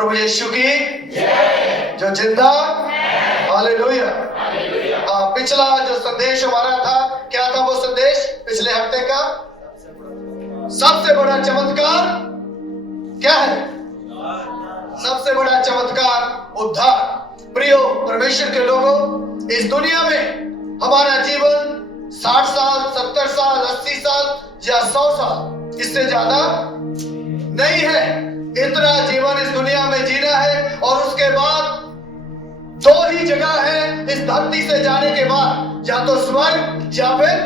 प्रभु यीशु की जो जिंदा हालेलुया। पिछला जो संदेश हमारा था, क्या था वो संदेश पिछले हफ्ते का? सबसे बड़ा चमत्कार क्या है? सबसे बड़ा चमत्कार उद्धार। प्रियो परमेश्वर के लोगों, इस दुनिया में हमारा जीवन 60 साल, 70 साल, 80 साल या 100 साल, इससे ज्यादा नहीं है। इतना जीवन इस दुनिया में जीना है और उसके बाद दो ही जगह है इस धरती से जाने के बाद, या तो स्वर्ग या फिर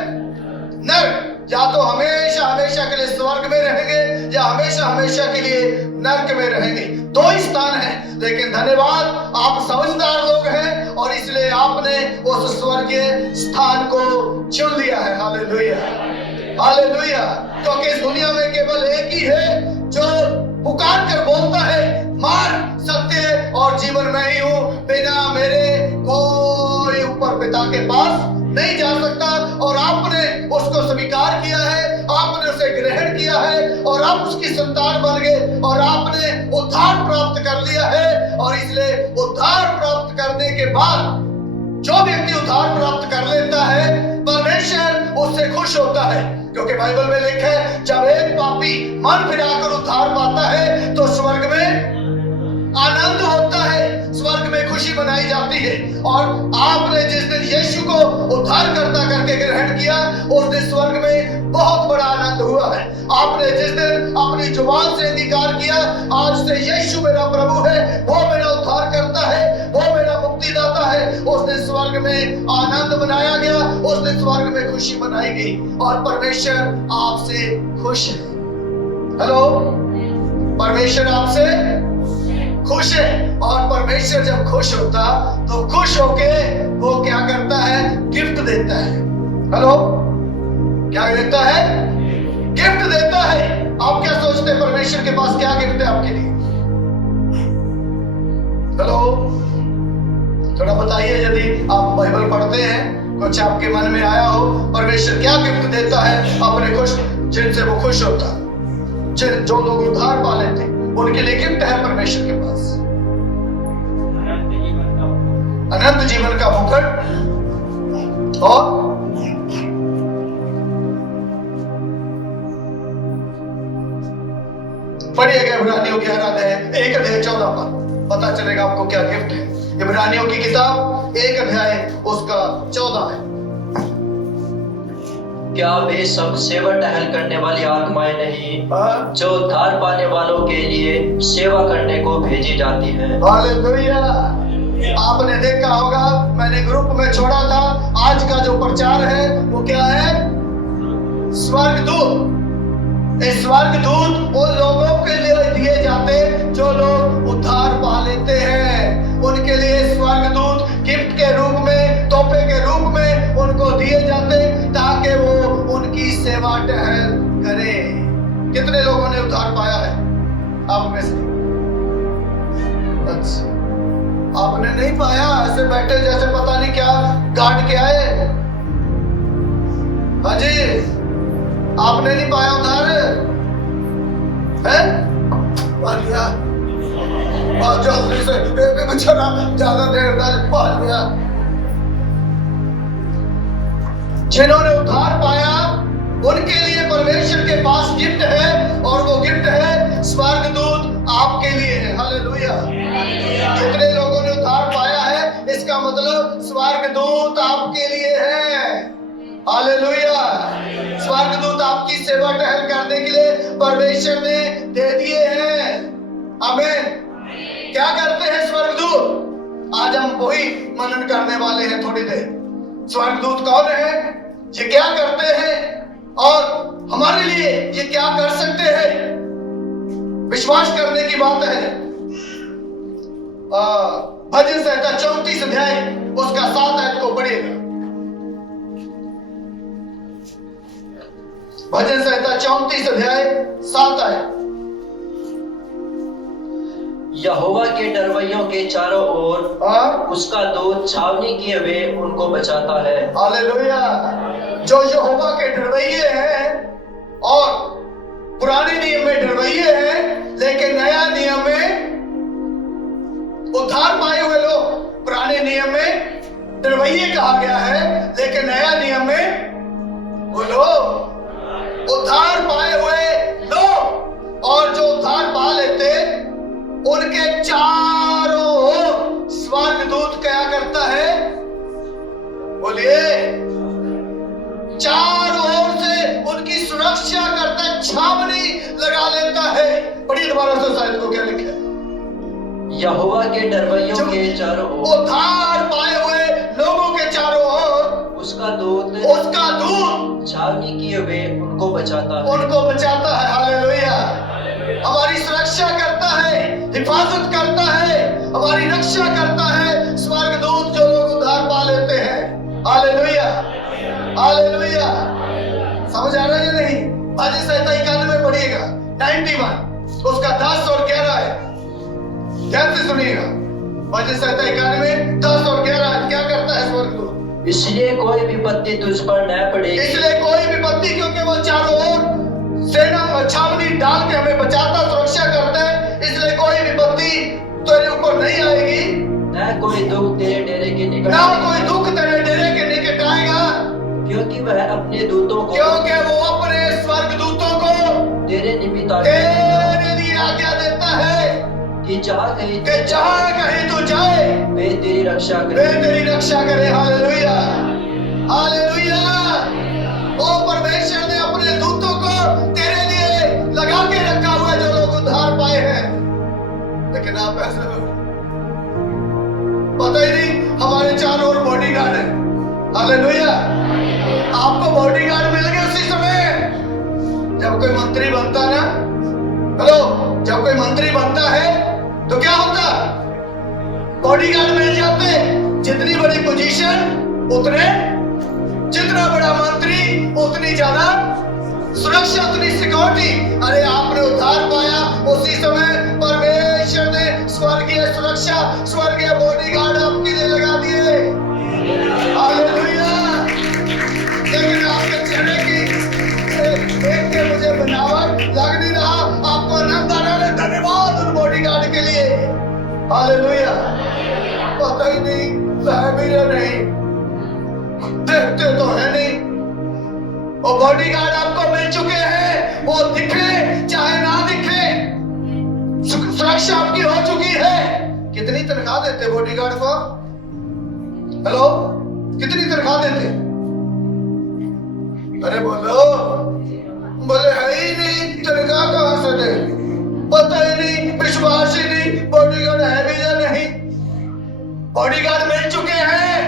नरक। या तो हमेशा हमेशा के लिए स्वर्ग में रहेंगे या हमेशा हमेशा के लिए नरक में रहेंगे। दो ही स्थान है। लेकिन धन्यवाद, आप समझदार लोग हैं और इसलिए आपने उस स्वर्गीय स्थान को चुन लिया है। Hallelujah, hallelujah. क्योंकि इस दुनिया में केवल एक ही है जो पुकार कर बोलता है, मार्ग, सत्य और जीवन में ही हूं, बिना मेरे कोई ऊपर पिता के पास नहीं जा सकता। और आपने उसको स्वीकार किया है, आपने उसे ग्रहण किया है और आप उसकी संतान बन गए और आपने उद्धार प्राप्त कर लिया है। और इसलिए उद्धार प्राप्त करने के बाद जो व्यक्ति उद्धार प्राप्त कर लेता है, परमेश्वर उससे खुश होता है। क्योंकि बाइबल में लिखा है, जब एक पापी मन फिराकर उद्धार पाता है तो स्वर्ग में आनंद होता है, स्वर्ग में खुशी मनाई जाती है। और आपने जिस दिन यीशु को उद्धारकर्ता करके ग्रहण किया, उस दिन स्वर्ग में बहुत बड़ा आनंद हुआ है। आपने जिस दिन अपनी जुबान से अंगीकार किया, आज से यीशु मेरा प्रभु है, वो मेरा उद्धारकर्ता है, वो मेरा मुक्तिदाता है, उस दिन स्वर्ग में आनंद मनाया गया, उस दिन स्वर्ग में खुशी मनाई गई और परमेश्वर आपसे खुश है। हेलो, परमेश्वर आपसे खुश है। और परमेश्वर जब खुश होता तो खुश होके वो क्या करता है? गिफ्ट देता है। हेलो, क्या देता है? गिफ्ट देता है। आप क्या सोचते हैं परमेश्वर के पास क्या गिफ्ट है आपके लिए? हेलो, थोड़ा बताइए। यदि आप बाइबल पढ़ते हैं, कुछ आपके मन में आया हो, परमेश्वर क्या गिफ्ट देता है अपने खुश, जिनसे वो खुश होता, जो लोग उद्धार पा लेते, उनके लिए गिफ्ट है परमेश्वर के पास। अनंत जीवन का मुकुट और पढ़िएगा इब्रानियों 11 अध्याय 1 अध्याय 14 पर, पता चलेगा आपको क्या गिफ्ट है। इब्रानियों की किताब 1 अध्याय उसका 14 है। क्या वे सब सेवा टहल करने वाली आत्माएं नहीं जो उद्धार पाने वालों के लिए सेवा करने को भेजी जाती है? हालेलुया। आपने देखा होगा, मैंने ग्रुप में छोड़ा था, आज का जो प्रचार है वो क्या है? स्वर्गदूत। इस स्वर्गदूत उन लोगों के लिए दिए जाते जो लोग उद्धार पा लेते हैं। उनके लिए स्वर्गदूत गिफ्ट के रूप में, तोहफे के रूप में उनको दिए जाते ताकि वो उनकी सेवा टहल करें। कितने लोगों ने उद्धार पाया है आप में से? अच्छा, आपने नहीं पाया, ऐसे बैठे जैसे पता नहीं क्या गांठ के आए। हाँ जी, आपने नहीं पाया उद्धार है? जल्दी से बेचारा ज्यादा देर तक पा लिया। जिन्होंने उद्धार पाया उनके लिए परमेश्वर के पास गिफ्ट है और वो गिफ्ट है स्वर्गदूत आपके लिए है। हालेलुया। जितने लोगों ने उद्धार पाया है, इसका मतलब स्वर्गदूत आपके लिए है। हालेलुया। स्वर्गदूत आपकी सेवा टहल करने के लिए परमेश्वर ने दे दिए हैं। आमीन। क्या करते हैं स्वर्गदूत? आज हम वही मनन करने वाले हैं थोड़ी देर। स्वर्गदूत कौन है, ये क्या करते हैं और हमारे लिए ये क्या कर सकते हैं? विश्वास करने की बात है। भजन संहिता 34 अध्याय उसका 7 आयत को पढ़िएगा। भजन संहिता 34 अध्याय 7 आयत। यहोवा के डरवैयों के चारों ओर उसका दूत छावनी किए हुए उनको बचाता है। हालेलुया। जो यहोवा के डरवैये हैं और पुराने नियम में डरवैये हैं, लेकिन नया नियम में उद्धार पाए हुए लोग, पुराने नियम में निर्भय कहा गया है, लेकिन नया नियम में वो लोग उद्धार पाए हुए लोग, और जो उद्धार पा लेते उनके चारों ओर स्वर्गदूत क्या करता है? बोलिए, चारों ओर से उनकी सुरक्षा करता है, छावनी लगा लेता है। पढ़िए दोबारा से शायद को क्या लिखा है? यहोवा के डरवैयों के चारों ओर, उद्धार पाए हुए लोगों के चारों ओर उसका दूत छावनी किए हुए उनको बचाता है। हालेलुया। हमारी सुरक्षा करता है, हिफाजत करता है, हमारी रक्षा करता है स्वर्गदूत, जो लोग उद्धार पा लेते हैं। Hallelujah, hallelujah. समझ आ रहा है या नहीं? भजन संहिता 91 पढ़िएगा, 91 उसका 10 और 11 है। ध्यान से सुनिएगा, भजन संहिता 91 10 और 11 क्या करता है स्वर्गदूत? इसलिए कोई विपत्ति तुझ पर न पड़ेगी, इसलिए कोई विपत्ति, क्योंकि वो चारों ओर सेना छावनी डाल के हमें बचाता, सुरक्षा करता है, इसलिए कोई विपत्ति तेरे ऊपर नहीं आएगी, न कोई दुख तेरे डेरे के निकट, ना कोई दुख तेरे डेरे के निकट आएगा, क्योंकि वह अपने दूतों को, क्योंकि वो अपने स्वर्गदूतों को तेरे निमित्त तेरे लिए आज्ञा देता है कि जहाँ कहीं तू जाए वे तेरी रक्षा करे। Hallelujah, hallelujah. ओ परमेश्वर ने अपने दूतों को तेरे लिए लगा के रखा हुआ है, जो लोग उद्धार पाए हैं। लेकिन आप ऐसे लोग पता ही नहीं, हमारे चारों ओर बॉडीगार्ड है। हालेलुया। आपको बॉडीगार्ड मिल गए उसी समय जब कोई मंत्री बनता ना, हेलो, जब कोई मंत्री बनता है तो क्या होता? बॉडीगार्ड मिल जाते। जितनी बड़ी पोजीशन उतने, जितना बड़ा मंत्री उतनी ज्यादा सुरक्षा, उतनी सिक्योरिटी। अरे आपने उद्धार पाया, उसी समय परमेश्वर ने स्वर्गीय सुरक्षा, स्वर्गीय बॉडीगार्ड आपके लिए लगा दिए। हालेलुया। लेकिन आपके चेहरे की देख के मुझे बनावट लग नहीं रहा, आपको आनंद आ रहा है। धन्यवाद उन बॉडीगार्ड के लिए। हालेलुया। पता ही नहीं, है भी या नहीं, देखते तो है नहीं। वो बॉडीगार्ड आपको मिल चुके हैं, वो दिखे चाहे ना दिखे, सुरक्षा आपकी हो चुकी है। कितनी तनख्वाह देते बॉडीगार्ड को? हेलो, कितनी तनख्वाह देते? अरे बोले है ही नहीं, तनख्वाह कहां से दे? पता ही नहीं, विश्वास ही नहीं, बॉडीगार्ड है भी या नहीं। बॉडीगार्ड मिल चुके हैं।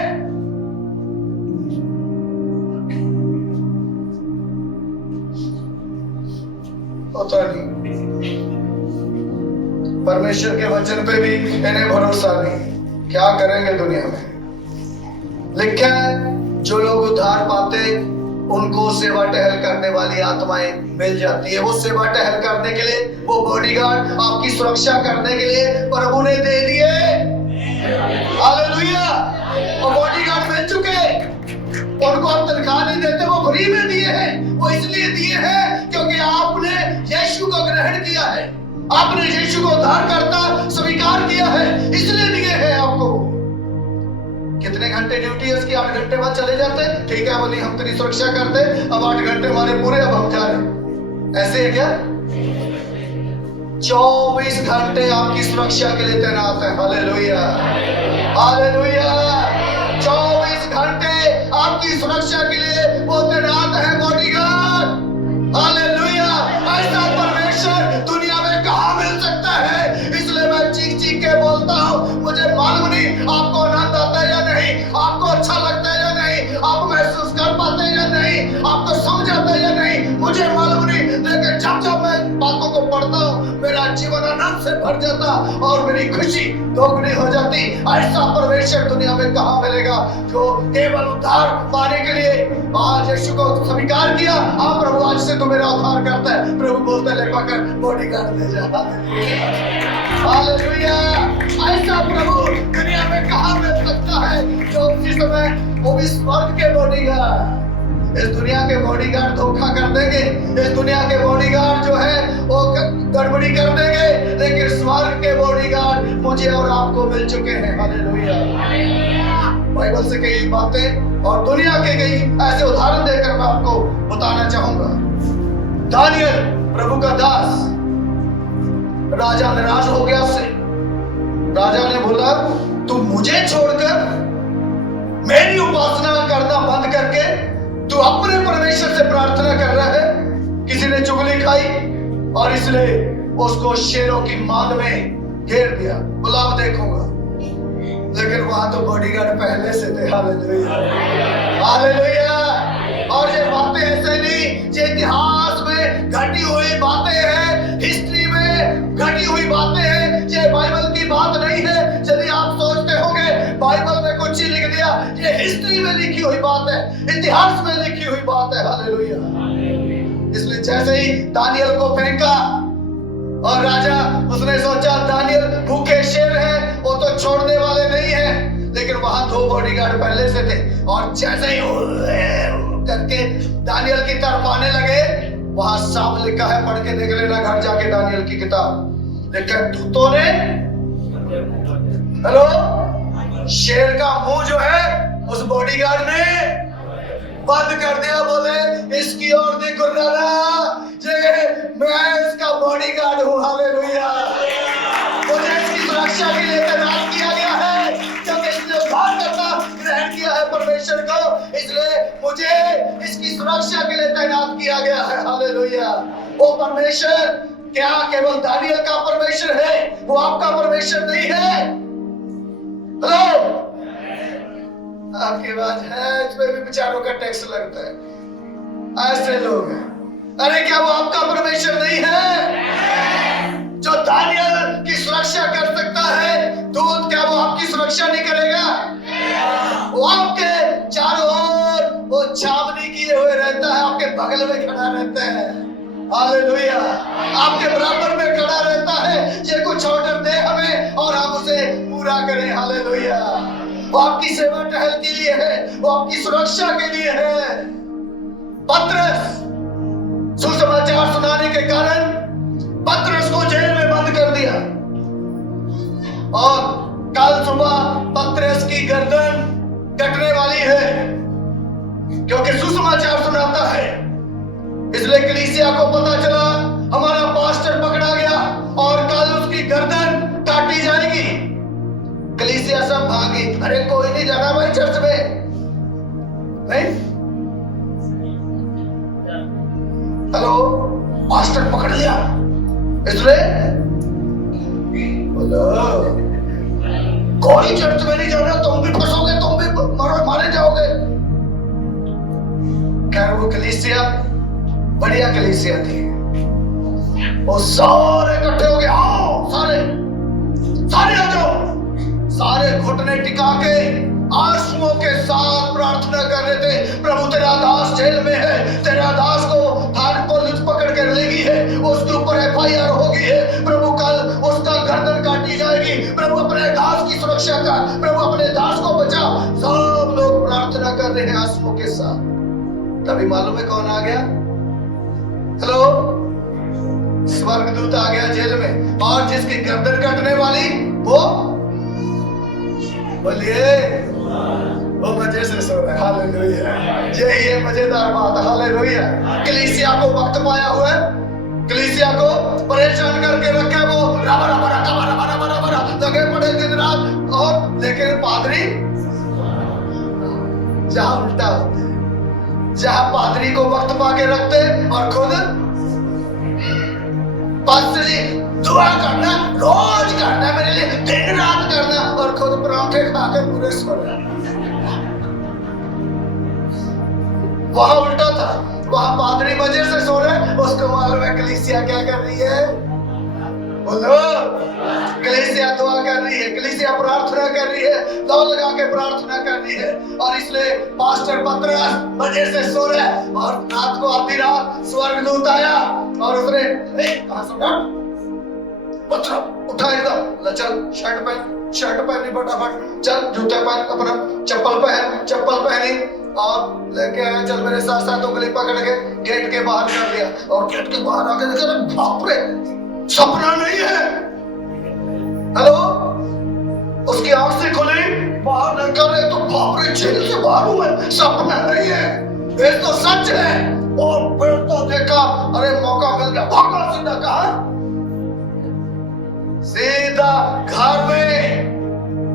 पता नहीं, परमेश्वर के वचन पे भी इन्हें भरोसा नहीं। क्या करेंगे दुनिया में? लिखा है, जो लोग उद्धार पाते उनको सेवा टहल करने वाली आत्माएं मिल जाती है। वो सेवा टहल करने के लिए, वो बॉडीगार्ड आपकी सुरक्षा करने के लिए प्रभु ने दे दिए। हालेलुया। और बॉडीगार्ड मिल चुके, उनको आप तनख्वाह नहीं देते, वो फ्री में दिए हैं। वो इसलिए दिए हैं क्योंकि आपने यीशु को ग्रहण किया है, आपने यीशु को उद्धारकर्ता स्वीकार किया है, इसलिए दिए हैं आपको। कितने घंटे ड्यूटी है उसकी? 8 घंटे बाद चले जाते। ठीक है, बोली हम तेरी सुरक्षा करते, अब 8 घंटे हमारे पूरे, अब हम जा रहे। ऐसे है क्या? 24 घंटे आपकी सुरक्षा के लिए तैनात है। Hallelujah, hallelujah. 24 घंटे आपकी सुरक्षा के लिए वो तैनात है बॉडीगार्ड। हालेलुया। ऐसा परमेश्वर दुनिया में कहाँ मिल सकता है? इसलिए मैं चीख चीख के बोलता हूँ, मुझे मालूम नहीं आपको आनंद आता है या नहीं, आपको अच्छा लगता है या नहीं, आप महसूस कर पाते हैं या नहीं, आपको समझ आता है या नहीं, मुझे मालूम नहीं। लेकिन जब जब मैं बातों को पढ़ता हूँ, मेरा जीवन आनंद से भर जाता और मेरी खुशी दोगुनी हो जाती। ऐसा परमेश्वर दुनिया में कहाँ मिलेगा, जो केवल उद्धार पाने के लिए आज यीशु को स्वीकार किया। हाँ प्रभु, आज से तू मेरा उद्धार करता है। प्रभु बोलता है, ले पकड़, बॉडीगार्ड ले जा। हालेलुया। ऐसा प्रभु दुनिया में कहाँ मिल सकता है, जो उसी समय वो भी स्वर्ग के बॉडीगार्ड। इस दुनिया के बॉडीगार्ड धोखा कर देंगे, इस दुनिया के बॉडीगार्ड जो है वो गड़बड़ी कर देंगे, लेकिन स्वर्ग के बॉडीगार्ड मुझे और आपको मिल चुके हैं। हालेलुया। बाइबल से कई बातें और दुनिया के कई ऐसे उदाहरण देकर मैं आपको बताना चाहूंगा। दानियल प्रभु का दास, राजा निराश हो गया उससे। राजा ने बोला तू मुझे छोड़कर मेरी उपासना करना बंद करके तू अपने परमेश्वर से प्रार्थना कर रहा है। किसी ने चुगली खाई और इसलिए उसको शेरों की मांद में घेर दिया। बोला अब देखूंगा। लेकिन वहां तो बॉडीगार्ड पहले से थे। Hallelujah, hallelujah. और ये बातें ऐसे नहीं, ये इतिहास में घटी हुई बातें हैं, हिस्ट्री में घटी हुई बातें हैं। ये बाइबल की बात नहीं है। यदि आप सोचते होंगे बाइबल में कुछ ही लिख दिया, ये हिस्ट्री में लिखी हुई बात है, इतिहास में लिखी हुई बात है। हालेलुया। इसलिए जैसे ही दानियल को फेंका और राजा, उसने सोचा दानियल भूखे शेर है, वो तो छोड़ने वाले नहीं है। लेकिन वहां 2 बॉडीगार्ड पहले से थे और जैसे ही करके दानियल की तरफ आने लगे, वहां साफ लिखा है, पढ़ के देख लेना घर जाके दानियल की किताब। लेकिन दूतों ने, हेलो, शेर का मुंह जो है उस बॉडीगार्ड ने बंद कर दिया। बोले इसकी ओर देखो नाना, मैं इसका बॉडीगार्ड हूँ। हालेलुया। मुझे इसकी सुरक्षा के लिए तैनात किया गया है, क्योंकि इसने उद्धार करना ग्रहण किया है परमेश्वर को, इसलिए मुझे इसकी सुरक्षा के लिए तैनात किया गया है। हालेलुया। वो परमेश्वर क्या केवल दानियल का परमेश्वर है? वो आपका परमेश्वर नहीं है? हेलो, आपकी बात है, इसमें भी विचारों का टैक्स लगता है। ऐसे लोग हैं। अरे क्या वो आपका परमेश्वर नहीं है जो दानियल की सुरक्षा कर सकता है? दूत क्या वो आपकी सुरक्षा नहीं करेगा? वो आपके चारों ओर वो छावनी किए हुए रहता है, आपके बगल में खड़ा रहता है। हालेलुया। आपके बराबर में खड़ा रहता है। ये कुछ ऑर्डर दे हमें और हम उसे पूरा करें। हालेलुया। वो आपकी सेवा टहल के लिए है, वो आपकी सुरक्षा के लिए है। पतरस सुसमाचार सुनाने के कारण पतरस को जेल में बंद कर दिया और कल सुबह पतरस की गर्दन कटने वाली है, क्योंकि सुसमाचार सुनाता है। इसलिए कलीसिया को पता चला हमारा पास्टर पकड़ा गया और कल उसकी गर्दन काटी जाएगी। कलीसिया सब भागी। अरे कोई नहीं जाना भाई चर्च में, नहीं। हेलो, पास्टर पकड़ लिया, इसलिए बोलो कोई चर्च में नहीं जाना, तुम भी फंसोगे, तुम भी मारे जाओगे। खैर वो कलीसिया बढ़िया कलीसिया थी। वो सारे इकट्ठे हो गए, आओ सारे सारे आ जाओ। सारे घुटने टिका के आंसुओं के साथ प्रार्थना कर रहे थे, प्रभु तेरा दास जेल में है, तेरा दास को थाने पुलिस पकड़ के लेगी है, उसके ऊपर FIR होगी है, प्रभु कल उसका गर्दन काटी जाएगी, प्रभु अपने दास की सुरक्षा कर, प्रभु अपने दास को बचा। सब लोग प्रार्थना कर रहे हैं आंसुओं के साथ। तभी मालूम है कौन आ गया? हेलो, स्वर्गदूत आ गया जेल में, और जिसकी गर्दन कटने वाली वो, बोलिए, वो मजे से सो रहा है। हालेलुया। यही है मजेदार बात। हालेलुया। कलीसिया को वक्त पाया हुआ है, कलीसिया को परेशान करके रखे, वो रबा रबा रबा रबा रबा रबा लगे पड़े दिन रात। और लेकिन पादरी जहां उल्टा होते, जहां पादरी को वक्त पाके रखते और खुद पास्टर जी दुआ करना, रोज करना मेरे लिए, दिन रात करना, और खुद पराठे खाकर पूरे सो रहे। वहां उल्टा था, वहां पादरी मजे से सो रहे, उसको मालूम है कलीसिया क्या कर रही है। बोलो, कलीसिया दुआ कर रही है, कलीसिया प्रार्थना कर रही है, दौड़ लगा के प्रार्थना कर रही है। और इसलिए पास्टर पतरस मजे से सो रहा है, और रात को आधी रात स्वर्गदूत आया और उसने कहां सो रहा, पत्थर उठा एकदम, चल शर्ट पहनी फटाफट, चल जूते पहन, अपना चप्पल पहनी और लेके आया, चल मेरे साथ साथ उंगली पकड़ के गेट के बाहर कर दिया। और गेट के बाहर आके देखा, बाप रे, सपना नहीं है। हेलो, उसकी आंख से खुली, बाहर निकल रहे तो बाप रे, जेल से बाहर हूं मैं, सपना नहीं है, ये तो सच है। और फिर तो देखा, अरे मौका मिल गया, भागा सीधा, कहा सीधा घर में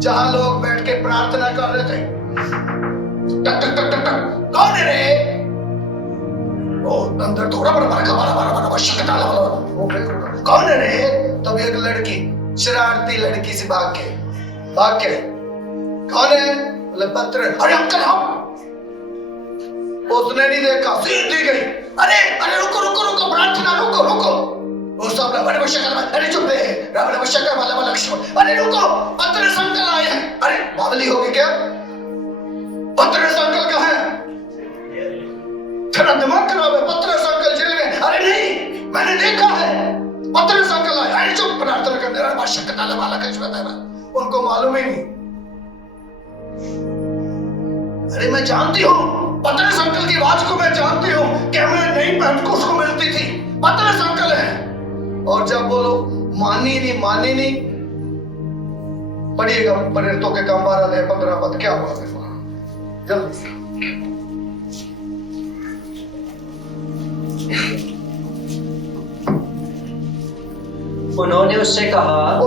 जहां लोग बैठ के प्रार्थना कर रहे थे। टक टक टक टक टक, कौन है रे? ओ अंदर थोड़ा बड़ा बड़ा शक्ल डाला वाला, कौन है रे? तब एक लड़की, शरारती लड़की से भाग के, कौन है? बोले पत्र। अरे अंकल हम। उसने नहीं देखा, सीधी गई, अरे अरे रुको प्रार्थना, रुको। वो सब बड़े शक्ल, अरे चुप रहे, रबड़ शक्ल वाला लक्ष्मण, अरे रुको, पत्र अंकल आए हैं। अरे बावली हो गई क्या? पत्र अंकल कहाँ है? तेरा दिमाग खराब है, पत्र अंकल जेल में। अरे नहीं, मैंने देखा है, पत्र अंकल आए। अरे चुप, प्रार्थना करने वाला शक्ल वाला कैसे बताया? उनको मालूम ही नहीं। अरे मैं जानती हूँ, पतरस अंकल की आवाज को मैं जानती हूँ, कैमरे नहीं पेंटकोस्ट को मिलती थी, पतरस अंकल है। और जब बोलो मानी नहीं, पढ़िएगा प्रेरितों के काम 12 अध्याय 15 पद, क्या हुआ फिर वहां, जल्दी से। उन्होंने उससे कहा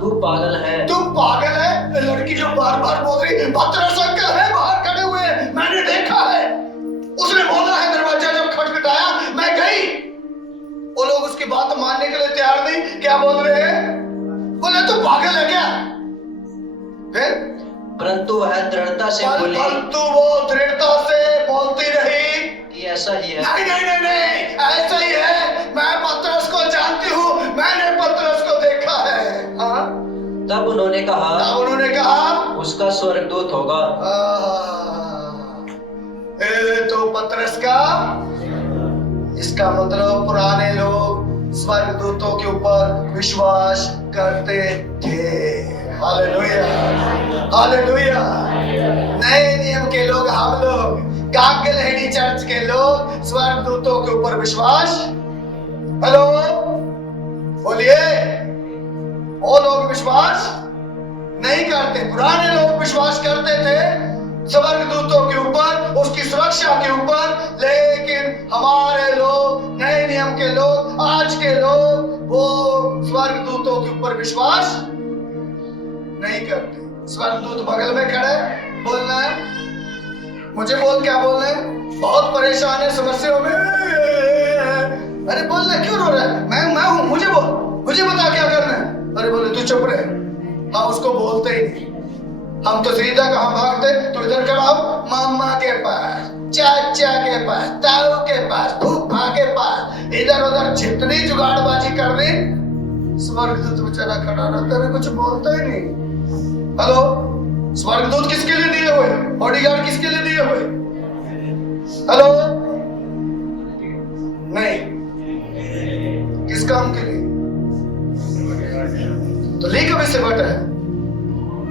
तू पागल है। लड़की जो बार बार बोल रही, पतरस अंकल है बाहर खड़े हुए, मैंने देखा है। उसने बोला है, दरवाजा जब खटखटाया मैं गई। वो लोग उसकी बात मानने के लिए तैयार नहीं। क्या बोल रहे हैं? बोले तू पागल है क्या? फिर परंतु वह दृढ़ता से बोली, परंतु वो दृढ़ता से बोलती रही कि ऐसा ही है। नहीं, ऐसा ही है, मैं पतरस को जानती हूँ, मैंने पतरस को देखा है। हाँ? तब उन्होंने कहा उसका स्वर्गदूत होगा। तो पतरस का, इसका मतलब पुराने लोग स्वर्गदूतों के ऊपर विश्वास करते थे। हालेलुया। नए नियम के लोग, हम लोग गागलहेड़ी चर्च के लोग स्वर्गदूतों के ऊपर विश्वास, हेलो बोलिए, वो लोग विश्वास नहीं करते। पुराने लोग विश्वास करते थे स्वर्गदूतों के ऊपर, उसकी सुरक्षा के ऊपर, लेकिन हमारे लोग, नए नियम के लोग, आज के लोग, वो स्वर्गदूतों के ऊपर विश्वास नहीं करते। स्वर्गदूत बगल में खड़े, बोलना है मुझे, बोल क्या बोलना है? बहुत परेशान है, समस्याओं में। अरे बोलना, क्यों रो रहा है? मैं हूं, मुझे बोल, मुझे बता क्या करना है। अरे बोले तू चुप रहे। हम उसको बोलते ही नहीं, हम तो सीधा कहाँ भागते? तो इधर खड़ा हो, मामा के पास, चाचा के पास, ताऊ के पास, फूफा के पास, इधर उधर जितनी जुगाड़बाजी कर दी। स्वर्गदूत बेचारा खड़ा रहता है, कुछ बोलता ही नहीं। हेलो, स्वर्गदूत किसके लिए दिए हुए? बॉडीगार्ड किसके लिए दिए हुए? हेलो, नहीं, किस काम के लिए? तो ली कभी से बट है?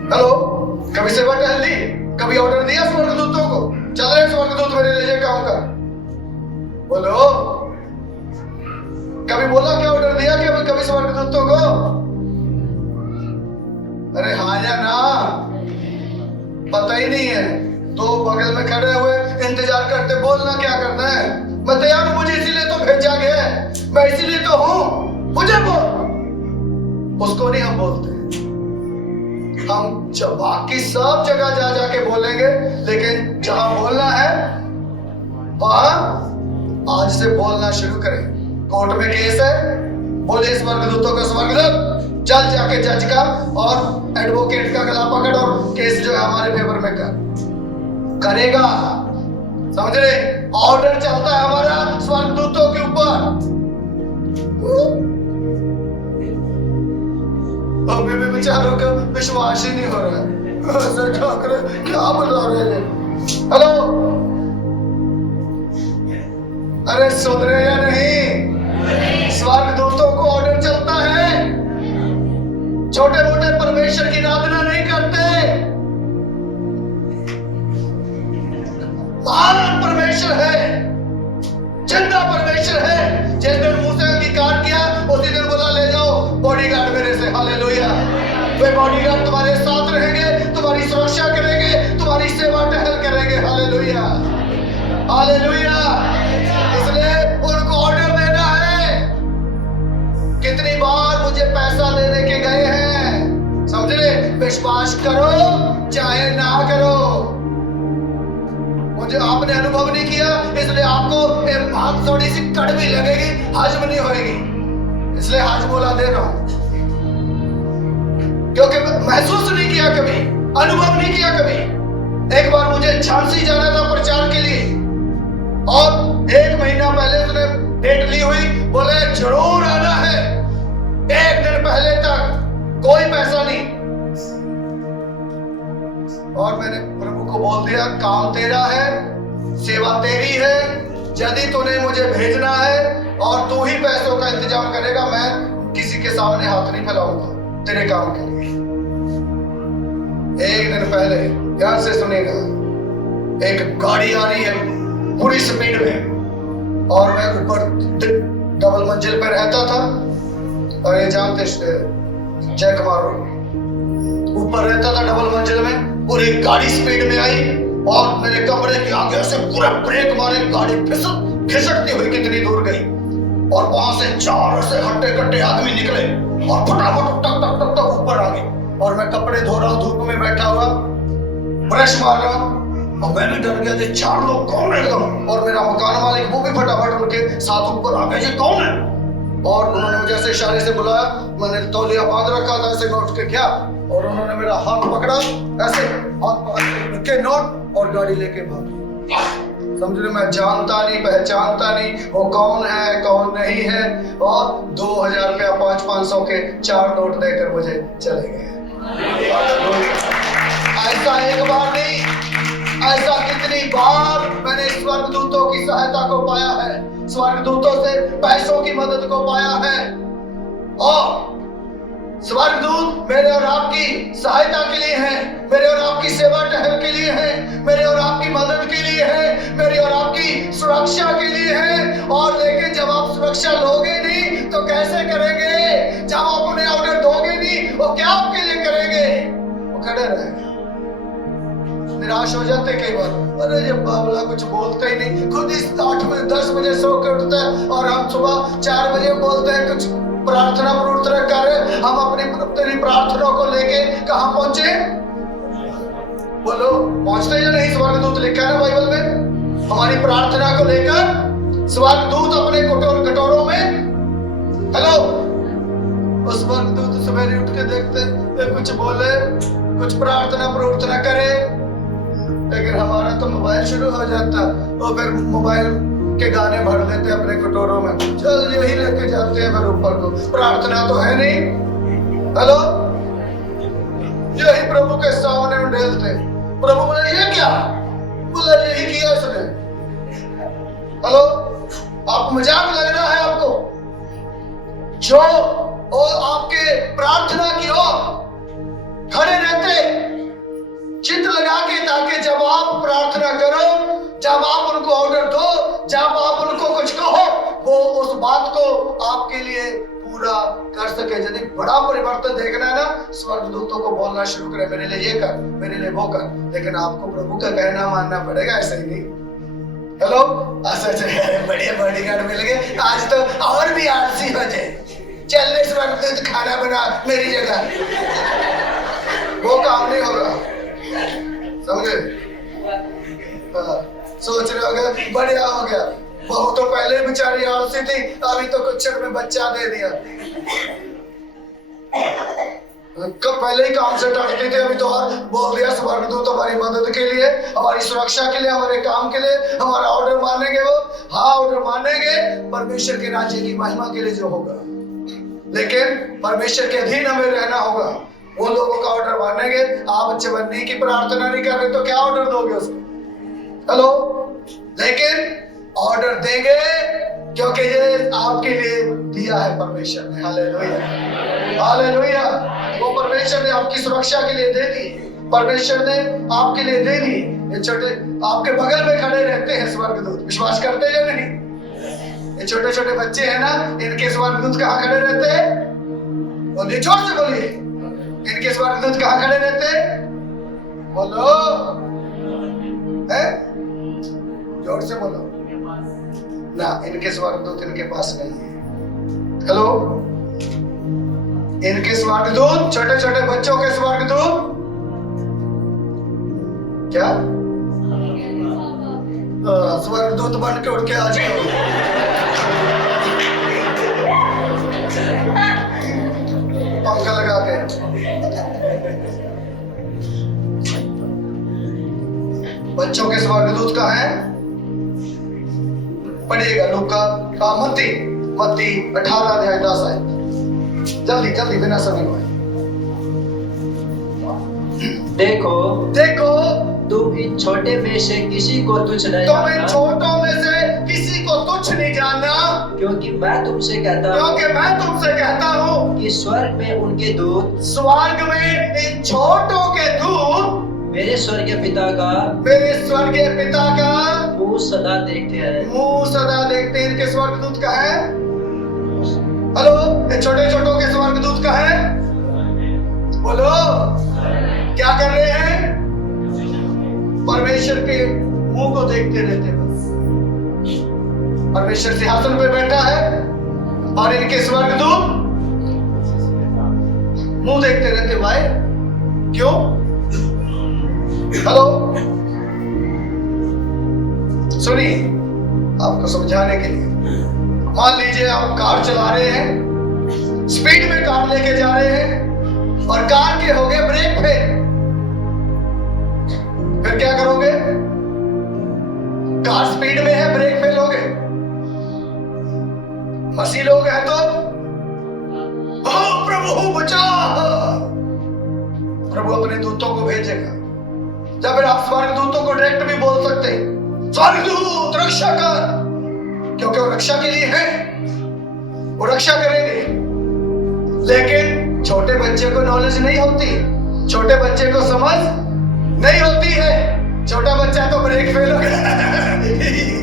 हेलो, कभी से बट है ली? कभी ऑर्डर दिया स्वर्गदूतों को, चल रहे स्वर्गदूत मेरे लिए काम कर? बोलो, कभी बोला क्या, ऑर्डर दिया क्या कभी स्वर्गदूतों को? अरे हाँ या ना, पता ही नहीं है। तो बगल में खड़े हुए इंतजार करते, बोलना क्या करना है? मैं तैयार हूं, मुझे इसीलिए तो भेजा गया है, मैं इसीलिए तो हूं, मुझे बोल। उसको नहीं हम बोलते, हम जब बाकी सब जगह जा जाके बोलेंगे, लेकिन जहां बोलना है वहां आज से बोलना शुरू करें। कोर्ट में केस है, बोले स्वर्गदूतों का स्वर्गदूत चल जाके जज का और एडवोकेट का गला पकड़ और केस जो है हमारे फेवर में करेगा। समझ रहे? ऑर्डर चलता है हमारा स्वर्गदूतों के ऊपर। अभी भी बेचारों का विश्वास ही नहीं हो रहा है। क्या बता रहे हैं? हेलो, अरे सुन रहे या नहीं? स्वर्गदूतों को ऑर्डर चलता है, छोटे मोटे परमेश्वर की आराधना नहीं करते। महान परमेश्वर है, जिंदा परमेश्वर है। जिस दिन मूसा अंगीकार किया, उसी दिन बोला ले जाओ बॉडीगार्ड मेरे से। हालेलुया। वे बॉडीगार्ड तुम्हारे विश्वास करो चाहे ना करो। मुझे आपने अनुभव नहीं किया, इसलिए आपको एक बात थोड़ी सी कड़वी लगेगी, हजम नहीं होगी, इसलिए हज बोला दे रहा हूं, क्योंकि महसूस नहीं किया कभी, अनुभव नहीं किया कभी। एक बार मुझे झांसी जाना था प्रचार के लिए, और 1 महीना पहले उसने डेट ली हुई, बोले जरूर आना है। 1 दिन पहले तक कोई पैसा नहीं, और मैंने प्रभु को बोल दिया काम तेरा है, सेवा तेरी है, यदि तूने मुझे भेजना है और तू ही पैसों का इंतजाम करेगा, मैं किसी के सामने हाथ नहीं फैलाऊंगा तेरे काम के लिए। 1 दिन पहले, ध्यान से सुनेगा, एक गाड़ी आ रही है पूरी स्पीड में, और मैं ऊपर डबल मंजिल पे रहता था, और ये जानते जय कुमार ऊपर रहता था डबल मंजिल में। पूरी गाड़ी स्पीड में आई और मेरे कमरे के आगे से पूरा ब्रेक मारे, गाड़ी खिसकती हुई कितनी दूर गई, और वहां से 4 से हट्टे कट्टे आदमी निकले और फटाफट टक टक टक टक ऊपर आ गए। और मैं कपड़े धो रहा हूँ, धूप में बैठा हुआ, ब्रश मार रहा हूँ, और मैं भी डर गया कि 4 लोग कौन है एकदम, और मेरा मकान मालिक वो भी फटाफट उनके साथ ऊपर आ गए, ये कौन है? और उन्होंने मुझे ऐसे इशारे से बुलाया, मैंने तौलिया बांध रखा था, ऐसे नोट के क्या, और उन्होंने मेरा हाथ पकड़ा, ऐसे हाथ के नोट, और गाड़ी लेके भाग। समझ रहे, मैं जानता नहीं पहचानता नहीं वो कौन है कौन नहीं है, और 2000 रुपया 500 के 4 नोट देकर मुझे चले गए। ऐसा एक बार नहीं, ऐसा कितनी बार मैंने स्वर्गदूतों की सहायता को पाया है, स्वर्गदूतों से पैसों की मदद को पाया है। और स्वर्गदूत मेरे और आपकी सहायता के लिए है, मेरे और आपकी सेवा टहल के लिए है, मेरे और आपकी मदद के लिए है, मेरी और आपकी सुरक्षा के लिए है। और लेकिन जब आप सुरक्षा लोगे नहीं तो कैसे करेंगे? जब आप उन्हें ऑर्डर दोगे नहीं, वो क्या आपके लिए करेंगे? वो खड़े रहेंगे। निराश हो जाते कई बार, अरे ये बाबला कुछ बोलते ही नहीं, खुद ही 8 बजे 10 बजे सो के उठता है, और हम सुबह 4 बजे बोलते हैं कुछ प्रार्थना कर, हम अपनी प्रार्थना को लेके कहां पहुंचे? बोलो, पहुंचते या नहीं? स्वर्गदूत लिखा है बाइबल में, हमारी प्रार्थना को लेकर स्वर्गदूत अपने कटोरों में, हेलो, उस स्वर्गदूत सवेरे उठ के देखते कुछ बोले, कुछ प्रार्थना करे, लेकिन हमारा तो मोबाइल शुरू हो जाता, और फिर मोबाइल के गाने भर लेते अपने कटोरों में, चल यही लेके जाते हैं फिर ऊपर को। प्रार्थना तो है नहीं, हेलो, यही प्रभु के सामने उंडेलते। प्रभु बोले ये क्या? बोला यही किया इसने। हेलो, आपको मजाक लग रहा है? आपको जो और आपके प्रार्थना की ओर खड़े रहते चित्त लगा के, ताकि जब आप प्रार्थना करो, जब आप उनको ऑर्डर दो, जब आप उनको कुछ कहो, वो उस बात को आपके लिए पूरा कर सके। यदि बड़ा परिवर्तन देखना है ना, स्वर्गदूतों को बोलना शुरू करें, मेरे लिए ये कर, मेरे लिए वो कर, लेकिन आपको प्रभु का कहना मानना पड़ेगा, ऐसे ही नहीं। हेलो, अच्छा बढ़िया बॉडीगार्ड मिल गए, आज तो और भी आलसी हो जाए, चल रे स्वर्गदूत खाना बना मेरी जगह, वो काम नहीं होगा, समझे? सोच रहे होगे बढ़िया हो गया, बहू तो पहले बेचारी आलसी थी, अभी तो कुछ में बच्चा दे दिया, कब पहले ही काम से टकते थे, अभी तो बोल दिया स्वर्गदूत हमारी मदद के लिए, हमारी सुरक्षा के लिए, हमारे काम के लिए, हमारा ऑर्डर मानेंगे। वो हाँ ऑर्डर मानेंगे परमेश्वर के राज्य की महिमा के लिए जो होगा, लेकिन परमेश्वर के अधीन हमें रहना होगा, वो लोगों का ऑर्डर मानेंगे। आप चवन्नी की प्रार्थना नहीं कर रहे तो क्या ऑर्डर दोगे उसको? हेलो, लेकिन ऑर्डर देंगे क्योंकि ये आपके लिए दिया है परमेश्वर ने। Hallelujah, hallelujah. वो परमेश्वर ने आपकी सुरक्षा के लिए दे दी, परमेश्वर ने आपके लिए दे दी। ये छोटे आपके बगल में खड़े रहते हैं स्वर्गदूत, विश्वास करते हैं या नहीं? ये छोटे छोटे बच्चे हैं ना, इनके स्वर्गदूत कहाँ खड़े रहते हैं? बोलिए, जोर से बोलिए, इनके स्वर्गदूत कहाँ खड़े रहते हैं? बोलो, है? जोर से बोलो ना, इनके स्वर्गदूत इनके पास नहीं है। हेलो, इनके स्वर्गदूत, छोटे छोटे बच्चों के स्वर्गदूत क्या स्वर्गदूत बन के उड़ के आ जाओ। पंखा लगा के बच्चों के स्वर्गदूत का है, पढ़िएगा लूका का मत्ती 18 अध्याय 10 है। जल्दी जल्दी बिना समय हुए। देखो तुम इन छोटे में से किसी को तुच्छ नहीं तुम इन छोटों में से किसी को तुच्छ नहीं जानना, क्योंकि मैं तुमसे कहता हूँ कि स्वर्ग में उनके दूत, स्वर्ग में इन छोटों के दूत मेरे स्वर्गीय पिता का मुंह सदा देखते हैं। इनके स्वर्गदूत का है, हेलो, ये छोटे छोटों के स्वर्गदूत का है, बोलो क्या कर रहे हैं? परमेश्वर के मुंह को देखते रहते बस। परमेश्वर सिंहासन पे बैठा है और इनके स्वर्गदूत मुंह देखते रहते। भाई क्यों? हेलो, सुनिए, आपको समझाने के लिए, मान लीजिए आप कार चला रहे हैं, स्पीड में कार लेके जा रहे हैं और कार के हो गए ब्रेक फेल, फिर क्या करोगे? कार स्पीड में है, ब्रेक फेल हो गए, मसीह लोग हैं तो प्रभु बचा, प्रभु अपने दूतों को भेजेगा। या फिर आप स्वर्गदूतों को डायरेक्ट भी बोल सकते हैं, स्वर्गदूत रक्षा कर, क्योंकि वो रक्षा के लिए है, वो रक्षा करेंगे। लेकिन छोटे बच्चे को नॉलेज नहीं होती, छोटे बच्चे को समझ नहीं होती है। छोटा बच्चा तो ब्रेक फेल हो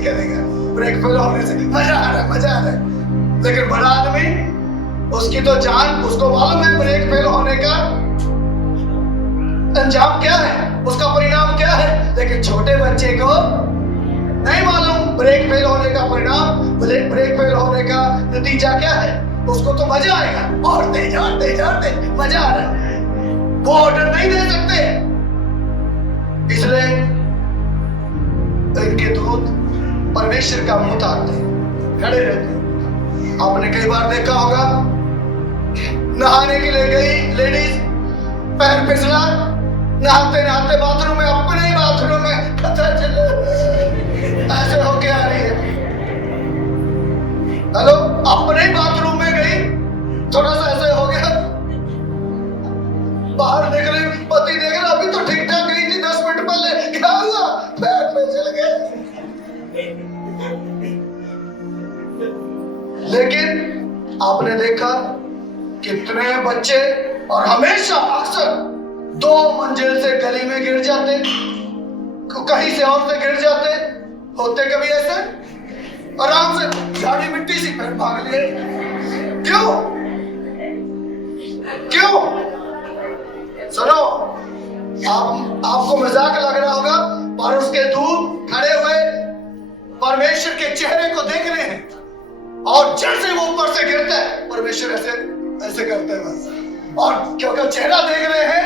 करेगा, ब्रेक फेल होने से मजा आ रहा है। लेकिन बड़ा आदमी, उसकी तो जान, उसको मालूम है ब्रेक फेल होने का अंजाम क्या है, उसका परिणाम क्या है। लेकिन छोटे बच्चे को नहीं मालूम ब्रेक फेल होने का परिणाम, ब्रेक फेल होने का नतीजा क्या है। उसको तो मजा आएगा, और तेज मजा आ रहा है, वो ऑर्डर नहीं दे सकते। इसलिए इनके दूत परमेश्वर का मुंह ताकते, खड़े रहते। आपने कई बार देखा होगा, नहाने के लिए गई लेडीज, पैर फिसला, नहाते नहाते बाथरूम में, अपने ही बाथरूम में पता चला ऐसे होके आ रही है। हेलो, अपने ही बाथरूम में गई, थोड़ा सा ऐसे हो गया, बाहर निकले, पति देख रहा, अभी तो ठीक ठाक गई थी 10 मिनट पहले, क्या हुआ? पैर फिसल गए। लेकिन आपने देखा कितने बच्चे, और हमेशा अक्सर 2 मंजिल से गली में गिर जाते, कहीं से और से गिर जाते, होते कभी ऐसे, आराम से झाड़ी मिट्टी सी पैर भाग लिए। क्यों? सुनो, आपको मजाक लग रहा होगा, पर उसके दूत खड़े हुए परमेश्वर के चेहरे को देख रहे हैं, और जैसे वो ऊपर से गिरता है, परमेश्वर ऐसे करते हैं बस। और क्योंकि चेहरा देख रहे हैं,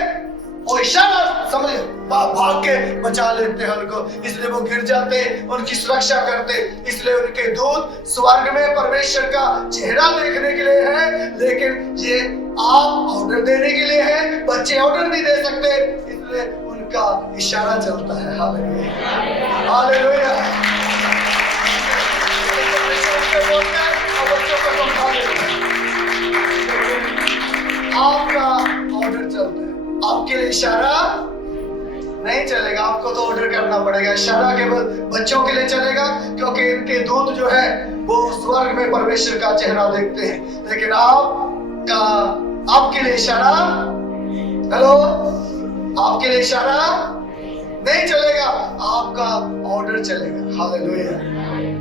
वो इशारा समझे, भाग के बचा लेते हैं उनको, इसलिए वो गिर जाते, उनकी सुरक्षा करते। इसलिए उनके दूत स्वर्ग में परमेश्वर का चेहरा देखने के लिए है, लेकिन ये आप ऑर्डर देने के लिए है। बच्चे ऑर्डर नहीं दे सकते, इसलिए उनका इशारा चलता है। Hallelujah, hallelujah. आपका ऑर्डर चलता है, आपके लिए इशारा नहीं चलेगा, आपको तो ऑर्डर करना पड़ेगा। इशारा केवल बच्चों के लिए चलेगा, क्योंकि इनके दूत जो है वो स्वर्ग में परमेश्वर का चेहरा देखते हैं। लेकिन आपके लिए इशारा, हेलो, आपके लिए इशारा नहीं चलेगा, आपका ऑर्डर चलेगा। हालेलुया।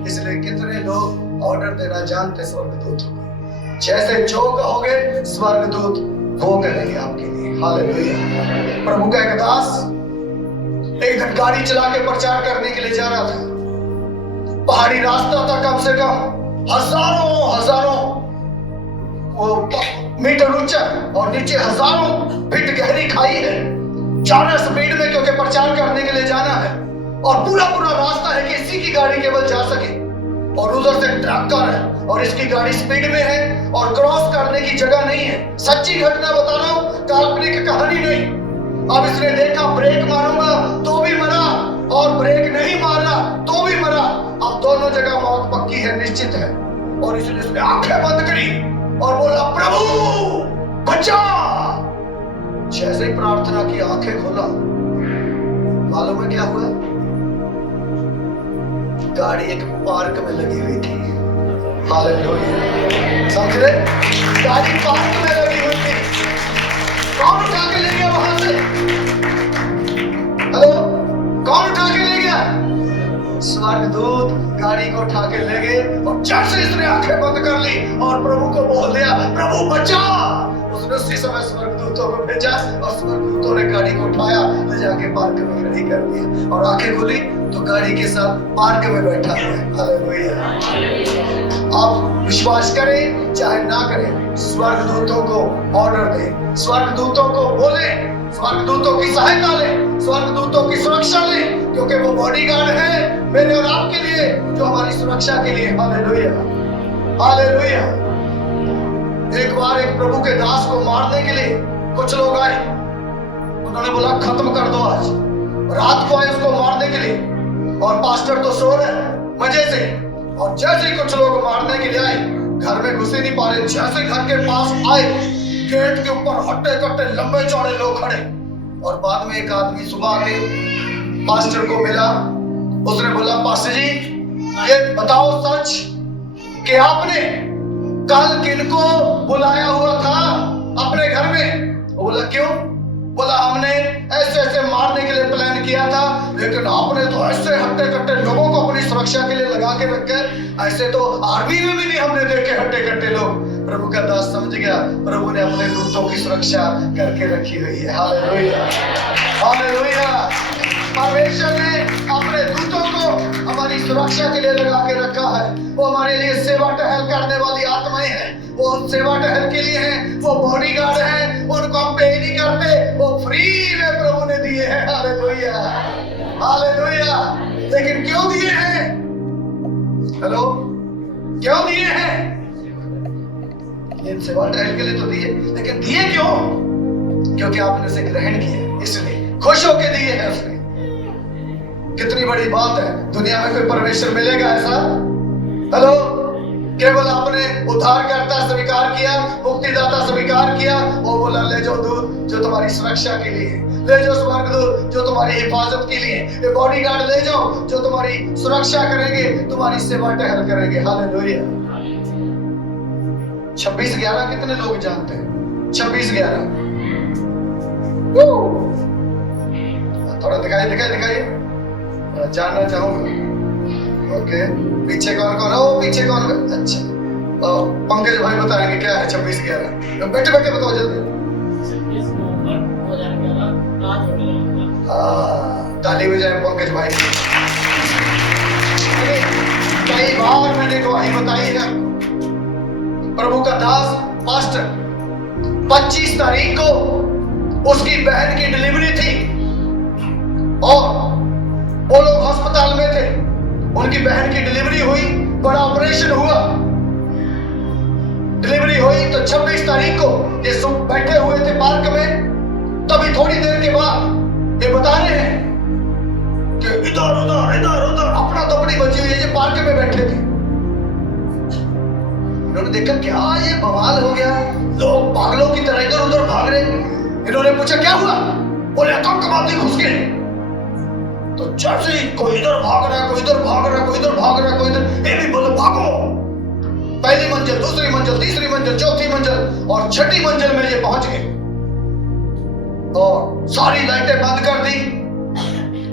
इसलिए कितने लोग ऑर्डर देना जानते स्वर्गदूतों को, जैसे जो कहोगे स्वर्गदूत वो करेंगे आपके लिए। हालेलुया। प्रभु का एक दास एक दिन गाड़ी चला के प्रचार करने के लिए जा रहा था। पहाड़ी रास्ता था, कम से कम हजारों वो मीटर ऊंचा और नीचे हजारों फीट गहरी खाई है। जाना स्पीड में क्योंकि प्रचार करने के लिए जाना है, और पूरा पूरा रास्ता है कि इसी की गाड़ी केवल जा सके। और उधर से ट्रैक्टर है और इसकी गाड़ी स्पीड में है और क्रॉस करने की जगह नहीं है। सच्ची घटना बता रहा हूं, काल्पनिक कहानी नहीं। अब इसने देखा ब्रेक मारूंगा तो भी मरा और ब्रेक नहीं मारा तो भी मरा। अब दोनों जगह मौत पक्की है, निश्चित है। और इसलिए उसने आंखें बंद करी और बोला, प्रभु बचा। जैसे ही प्रार्थना की, आंखें खोला, मालूम है क्या हुआ? गाड़ी एक पार्क में लगी हुई थी। हालेलुया, समझ रहे? गाड़ी पार्क में लगी हुई थी। कौन उठा के ले गया वहां से? हेलो, कौन उठा के ले गया? स्वर्गदूत गाड़ी को उठा के ले गए। और जैसे इसने आंखें बंद कर ली और प्रभु को बोल दिया, प्रभु बचा, उसने उसी समय स्वर्गदूतों को भेजा और स्वर्गदूतों ने गाड़ी को उठाया, ले जाके पार्क में खड़ी कर दिया। और आंखें खुली तो गाड़ी के साथ पार्क में बैठा है। हालेलुया। आप विश्वास करें चाहे ना करें, स्वर्गदूतों को ऑर्डर दें, स्वर्गदूतों को बोले, स्वर्गदूतों की सहायता लें, स्वर्गदूतों की सुरक्षा लें, क्योंकि वो बॉडीगार्ड है मेरे और आपके लिए, जो हमारी सुरक्षा के लिए। Hallelujah, hallelujah. एक बार एक प्रभु के दास को मारने के लिए कुछ लोग आए। उन्होंने बोला खत्म कर दो आज। रात को आए उसको मारने के लिए, और पास्टर तो सो रहे मजे से। और जैसे ही कुछ लोग मारने के लिए आए, घर में घुसे नहीं पा रहे, जैसे घर के पास आए, गेट के ऊपर हट्टे कट्टे लंबे चौड़े लोग खड़े। और बाद में एक आदमी सुबह आके पास्टर को मिला। उसने बोला, पास्टर जी ये बताओ सच कि आपने कल किनको बुलाया हुआ था अपने घर में? वो बोला क्यों? बोला हमने ऐसे ऐसे मारने के लिए प्लान किया था, लेकिन आपने तो ऐसे हट्टे कट्टे लोगों को अपनी सुरक्षा के लिए लगा के रखे। ऐसे तो आर्मी में भी नहीं हमने देखे हट्टे कट्टे लोग। प्रभु का दास समझ गया, प्रभु ने अपने दूतों की सुरक्षा करके रखी हुई है। Hallelujah, hallelujah. परमेश्वर ने अपने दूतों को हमारी सुरक्षा के लिए लगा के रखा है। वो हमारे लिए सेवा टहल करने वाली आत्माएं हैं, वो सेवा टहल के लिए हैं, वो बॉडीगार्ड हैं, उनको हम पे नहीं करते, वो फ्री में प्रभु ने दिए हैं। Hallelujah, hallelujah. लेकिन क्यों दिए हैं? हेलो, क्यों दिए हैं? इन सेवा टहल के लिए तो दिए, लेकिन दिए क्यों? क्योंकि आपने उसे ग्रहण किया, इसलिए खुश होके दिए हैं उसने। कितनी बड़ी बात है, दुनिया में कोई परमेश्वर मिलेगा ऐसा? हेलो, केवल आपने उद्धारकर्ता स्वीकार किया, मुक्तिदाता स्वीकार किया, वो बोला ले जाओ दूत जो तुम्हारी सुरक्षा के लिए, ले जाओ स्वर्गदूत जो तुम्हारी हिफाजत के लिए, ये बॉडीगार्ड ले जाओ जो तुम्हारी सुरक्षा करेंगे, तुम्हारी सेवा टहल करेंगे। हालेलुया। 26/11 कितने लोग जानते हैं? 26/11 थोड़ा दिखाइए, जानना चाहूंगा। ओके, पीछे कौन कौन है? वो पीछे कौन है? अच्छा, पंकज भाई बताएंगे क्या है 26/11। बैठे बैठे बताओ जल्दी। ताली बजाए पंकज भाई। कई बार मैंने गवाही बताई है। प्रभु का दास पास्टर 25 तारीख को उसकी बहन की डिलीवरी थी और वो लोग अस्पताल में थे। उनकी बहन की डिलीवरी हुई, बड़ा ऑपरेशन हुआ, डिलीवरी हुई। तो 26 तारीख को ये सब बैठे हुए थे पार्क में। तभी थोड़ी देर के बाद ये बता रहे हैं कि इधर उधर इधर उधर अपना दपड़ी बची हुई है। ये पार्क में बैठे थे, इन्होंने देखा क्या ये बवाल हो गया, लोग पागलों की तरह इधर उधर भाग रहे। इन्होंने पूछा क्या हुआ? बोले आतंकवादी घुस गए। तो जैसे ही कोई इधर भाग रहा है, कोई इधर भाग रहा है, कोई इधर भाग रहा है, कोई इधर, ये भी बोले भागो। पहली मंजिल, दूसरी मंजिल, तीसरी मंजिल, चौथी मंजिल और छठी मंजिल में ये पहुंच गए और सारी लाइटें बंद कर दी।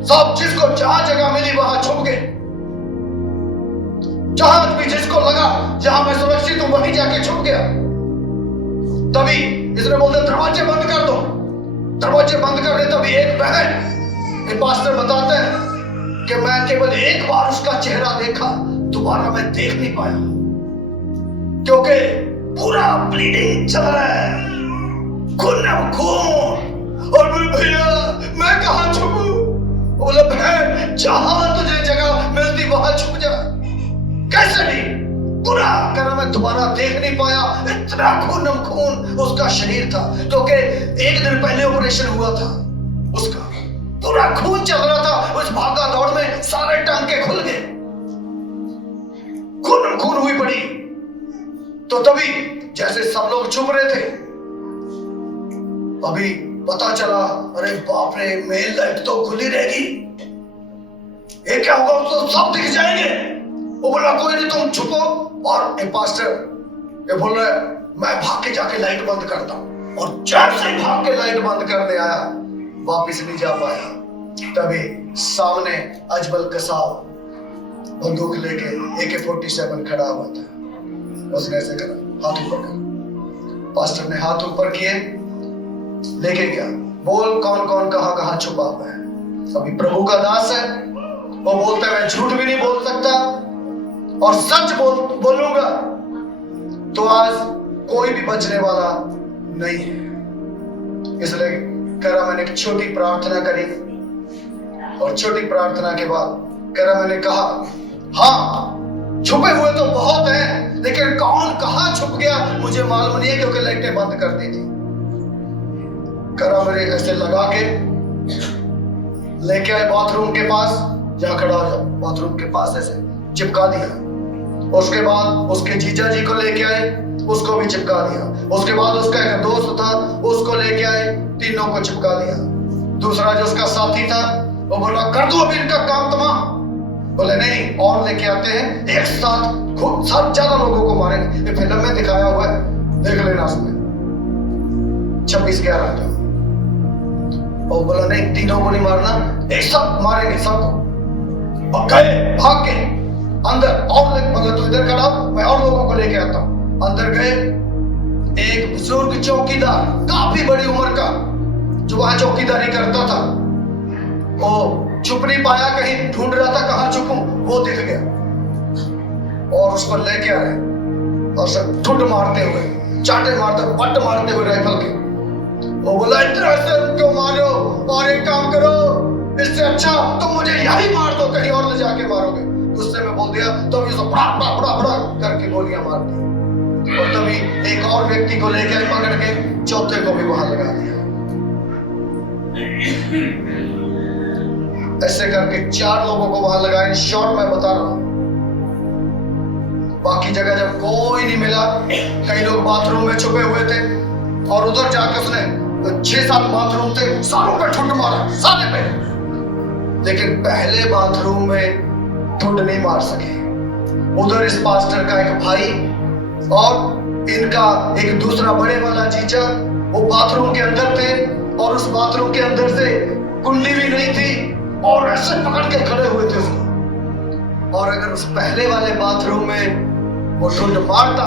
सब जिसको जहां जगह मिली वहां छुप गए। जहां भी जिसको लगा जहां मैं सुरक्षित हूं वहीं जाके छुप गया। तभी इसने बोलते दरवाजे बंद कर दो। दरवाजे बंद कर दे। तभी एक बहन, पास्टर बताते हैं कि मैं केवल एक बार उसका चेहरा देखा, दोबारा मैं देख नहीं पाया, क्योंकि पूरा ब्लीडिंग चल रहा है, खून खून। और बोले भैया मैं कहाँ छुपूं? बोला बहन जहां तुझे जगह मिलती वहां छुप जा। कैसे भी पूरा कर मैं दोबारा देख नहीं पाया, इतना खून उसका शरीर था, क्योंकि एक दिन पहले ऑपरेशन हुआ था उसका। पूरा खून चल रहा था, उस भागा दौड़ में सारे टांके खुल गए, खून हुई पड़ी। तो तभी जैसे सब लोग छुप रहे थे, अभी पता चला अरे बाप रे मेल लाइट तो खुली रहेगी, ये क्या होगा, तो सब दिख जाएंगे। वो बोला कोई नहीं तुम छुपो। और एक पास्टर ये बोल रहा है मैं भाग के जाके लाइट बंद करता हूं, और जैसे ही भाग के लाइट बंद करने आया वापिस नहीं जा पाया। तभी सामने अजमल कसाब बंदूक लेके AK-47 खड़ा हुआ था। उसने ऐसे करा, हाथ ऊपर कर। पास्टर ने हाथ ऊपर किए, लेके गया, बोल कौन कौन कहां कहां छुपा हुआ है। अभी प्रभु का दास है, वो बोलता है मैं झूठ भी नहीं बोल सकता और सच बोलूंगा तो आज कोई भी बचने वाला नहीं है। इसलिए करा मैंने एक छोटी प्रार्थना करी, और छोटी प्रार्थना के बाद करा मैंने कहा हाँ छुपे हुए तो बहुत हैं, लेकिन कौन कहां छुप गया मुझे मालूम नहीं है, क्योंकि लाइटें बंद कर दी थी। करा मेरे ऐसे लगा के लेके आए बाथरूम के पास, जा खड़ा हो जाओ, बाथरूम के पास ऐसे चिपका दिया। उसके बाद उसके जीजा जी को लेके आए, उसको भी चिपका दिया। उसके बाद उसका एक दोस्त था, उसको लेके आए, तीनों को चिपका दिया। दूसरा जो उसका साथी था वो बोला कर दो अभी इनका काम तमाम। बोले नहीं और लेके आते हैं, एक साथ खूब सब ज्यादा लोगों को मारेंगे। ये फिल्म में दिखाया हुआ है, देख लेना उसमें 26/11 का। और बोला नहीं तीनों को नहीं मारना, एक साथ मारेंगे सबको। और गए भाग के अंदर, और बोला तू इधर खड़ा, मैं और लोगों को लेके आता हूं। अंदर गए, एक बुजुर्ग चौकीदार काफी बड़ी उम्र का जो वहां चौकीदारी करता था, वो छुप नहीं पाया, कहीं ढूंढ रहा था कहां छुपूं, वो दिख गया और उसको लेके आए और सब ठुट मारते हुए, चाटे मारते, पट मारते हुए राइफल के। वो बोला इतना से क्यों मारो, और एक काम करो इससे अच्छा तुम मुझे यही मार दो, कहीं और ले जाके मारोगे। गुस्से में बोल दिया तो अभी उसको बड़ा करके गोलियां मार दी। और तभी एक और व्यक्ति को लेकर पकड़ के चौथे को भी वहां लगा दिया। ऐसे करके 4 लोगों को वहां लगाए, शॉर्ट में बता रहा हूं। बाकी जगह जब कोई नहीं मिला, कई लोग बाथरूम में छुपे हुए थे, और उधर जाकर उसने 6-7 बाथरूम थे, सारों पे ठुट मारा, सारे पे। लेकिन पहले बाथरूम में ठुट नहीं मार सके। उधर इस पास्टर का एक भाई और इनका एक दूसरा बड़े वाला जीजा वो बाथरूम के अंदर थे, और उस बाथरूम के अंदर से कुंडी भी नहीं थी, और ऐसे पकड़ के खड़े हुए थे उसको। और अगर उस पहले वाले बाथरूम में वो ठुट मारता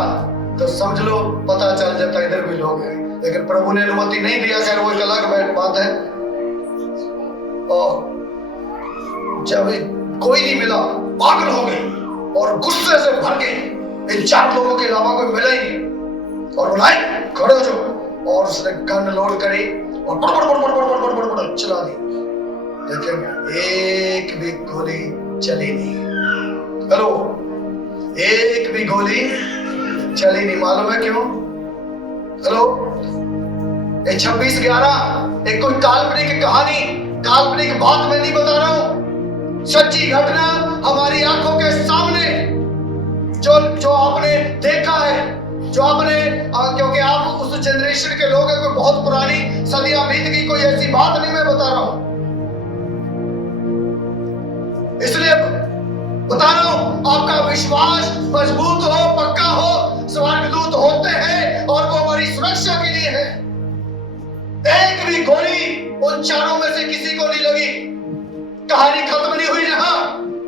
तो समझ लो पता चल जाता इधर भी लोग हैं। लेकिन प्रभु ने अनुमति नहीं दिया, खैर वो एक अलग बात है। और जब कोई नहीं मिला, पागल हो गए और गुस्से से भर गए, इन 4 लोगों के अलावा कोई मिला ही नहीं। और बुलाए खड़े हो जाओ, और उसने गन लोड करी और बड़ चला दी, लेकिन एक भी गोली चली नहीं। हेलो, एक भी गोली चली नहीं। मालूम है क्यों? हेलो, ये 26/11 एक कोई काल्पनिक कहानी, काल्पनिक बात मैं नहीं बता रहा हूं, सच्ची घटना हमारी आंखों के सामने, जो आपने देखा है, जो आपने, क्योंकि आप उस जनरेशन के लोग हैं, कोई बहुत पुरानी सदियां बीत गई, कोई ऐसी बात नहीं मैं बता रहा हूं। इसलिए बता रहा हूं, आपका विश्वास मजबूत हो, पक्का हो। स्वर्गदूत होते हैं और वो हमारी सुरक्षा के लिए है। एक भी गोली उन 4 में से किसी को नहीं लगी। कहानी खत्म नहीं हुई। जहां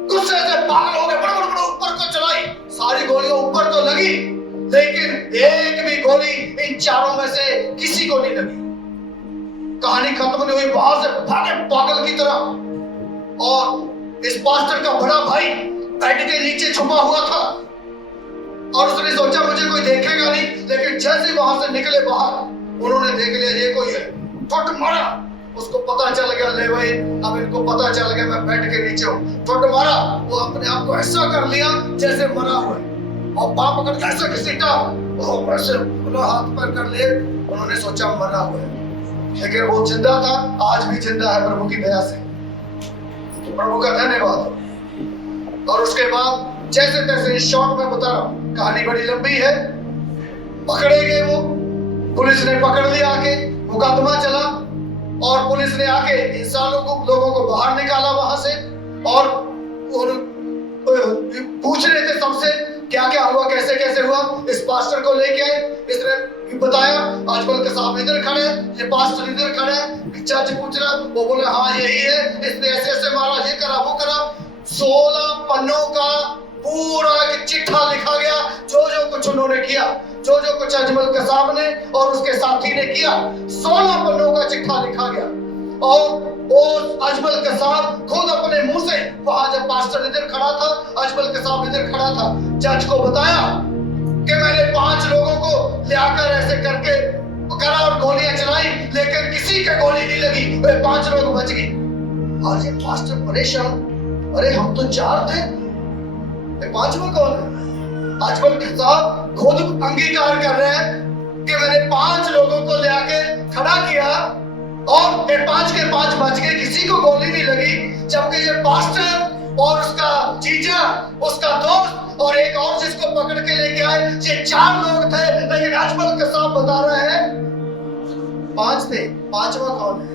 गुस्से से पागल हो गए, बड़ ऊपर को चलाई, सारी गोलियां ऊपर तो लगी, लेकिन एक भी गोली इन 4 में से किसी को नहीं लगी। कहानी खत्म नहीं हुई, वहां से भागे पागल की तरह। और इस पास्टर का बड़ा भाई बेड के नीचे छुपा हुआ था, और उसने सोचा मुझे कोई देखेगा नहीं, लेकिन जैसे वहां से निकले बाहर, उन्होंने देख लिया ये कोई है, फट मारा। उसको पता चल गया, ले भाई अब इनको पता चल गया मैं बेड के नीचे हूँ, फट मारा। वो अपने आप को ऐसा कर लिया जैसे मरा हुआ है, और पाप पकड़ के ऐसे घसीटा, और वैसे पूरा हाथ पैर कर लिए। उन्होंने सोचा मरा हुआ है, लेकिन वो जिंदा था, आज भी जिंदा है प्रभु की दया से। प्रभु का धन्यवाद। और उसके बाद जैसे तैसे इस शॉर्ट में बता रहा हूं, कहानी बड़ी लंबी है। पकड़े गए वो, पुलिस ने पकड़ लिया, आके मुकदमा चला, और पुलिस ने आके इंसानों को, लोगों को बाहर निकाला वहां से, और पूछ रहे थे सबसे क्या क्या हुआ, कैसे कैसे हुआ। इस पास्टर को लेके आए, इसने बताया आजकल के साहब इधर खड़े हैं, ये पास्टर इधर खड़े हैं। जज पूछ रहा, वो बोले हाँ यही है, इसने ऐसे ऐसे मारा, ये करा वो करा। 16 पन्नों का पूरा एक चिट्ठा लिखा गया, जो जो कुछ उन्होंने किया, जो जो कुछ अजमल कसाब ने और उसके साथी ने किया, 16 पन्नों का चिट्ठा लिखा गया। और अजमल कसाब खुद अपने मुंह से, वहां जब पास्टर इधर खड़ा था, अजमल कसाब इधर खड़ा था, जज को बताया कि मैंने 5 लोगों को लेकर ऐसे करके करा और गोलियां चलाई, लेकिन किसी के गोली नहीं लगी, वे 5 लोग बच गए। और ये पास्टर परेशान, अरे हम तो 4 थे, 5वां कौन है? अजमल कसाब खुद अंगीकार कर रहे हैं कि मैंने 5 लोगों को ले आके खड़ा किया, और 5 के 5 बच गए, किसी को गोली नहीं लगी। जबकि ये पास्टर और उसका जीजा, उसका दोस्त और एक और जिसको पकड़ के लेके आए, ये 4 लोग थे, लेकिन अजमल कसाब बता रहे हैं 5 थे। 5वां कौन है?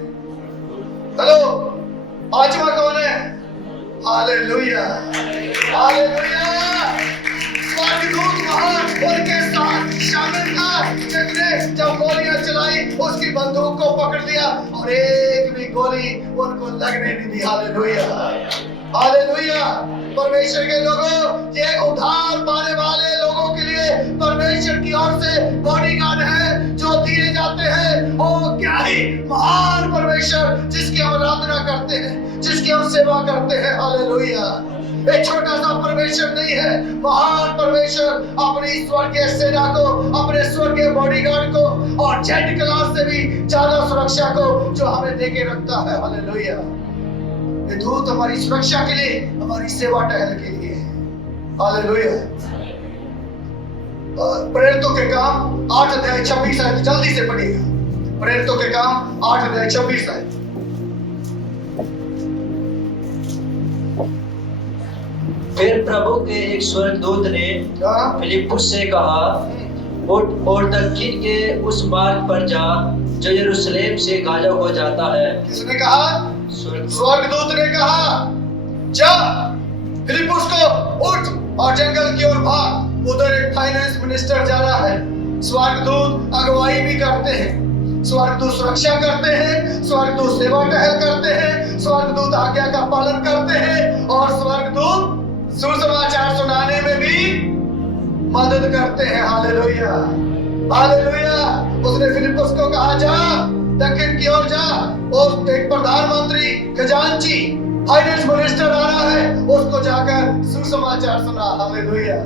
हेलो, 5वां कौन है? Hallelujah, hallelujah. स्वर्गदूत वहां उनके साथ शामिल था, जिसने जब गोलियां चलाई उसकी बंदूक को पकड़ लिया, और एक भी गोली उनको लगने नहीं दी। Hallelujah, hallelujah. परमेश्वर के लोगों, ये उद्धार पाने वाले लोगों के लिए परमेश्वर की ओर से बॉडीगार्ड है जो दिए जाते हैं। ओ क्या ही महान परमेश्वर, जिसकी हम आराधना करते हैं, जिसकी हम सेवा करते हैं। हालेलुया। एक छोटा सा परमेश्वर नहीं है, महान परमेश्वर अपनी स्वर्गीय सेना को, अपने स्वर्गीय बॉडीगार्ड को, और जेट क्लास से भी ज्यादा सुरक्षा को जो हमें देके रखता है। हालेलुया। ये दूत हमारी सुरक्षा के लिए, हमारी सेवा टहल के लिए है। हालेलुया। प्रेरितों के काम 8 अध्याय 26 आयत, जल्दी से पढ़िएगा। प्रेरितों के काम 8 अध्याय 26 आयत। फिर प्रभु के एक स्वर्गदूत ने फिलिप्पुस से कहा, उठ और दक्षिण के उस मार्ग पर जा जो यरूशलेम से गाजा को जाता है। किसने कहा? स्वर्गदूत ने कहा, जा फिलिप्पुस को, उठ और जंगल की ओर भाग। उधर एक फाइनेंस मिनिस्टर जा रहा है। स्वर्गदूत अगुवाई भी करते हैं, स्वर्गदूत सुरक्षा करते हैं, स्वर्गदूत सेवा टहल करते हैं, स्वर्गदूत आज्ञा का पालन करते हैं, और स्वर्गदूत सुसमाचार सुनाने में भी मदद करते हैं। Hallelujah, hallelujah. उसने फिलिप्पुस को कहा, जा दक्षिण की ओर जा, और एक प्रधानमंत्री, खजांची, फाइनेंस मिनिस्टर आ रहा है, उसको जाकर सुसमाचार सुना। हालेलुया।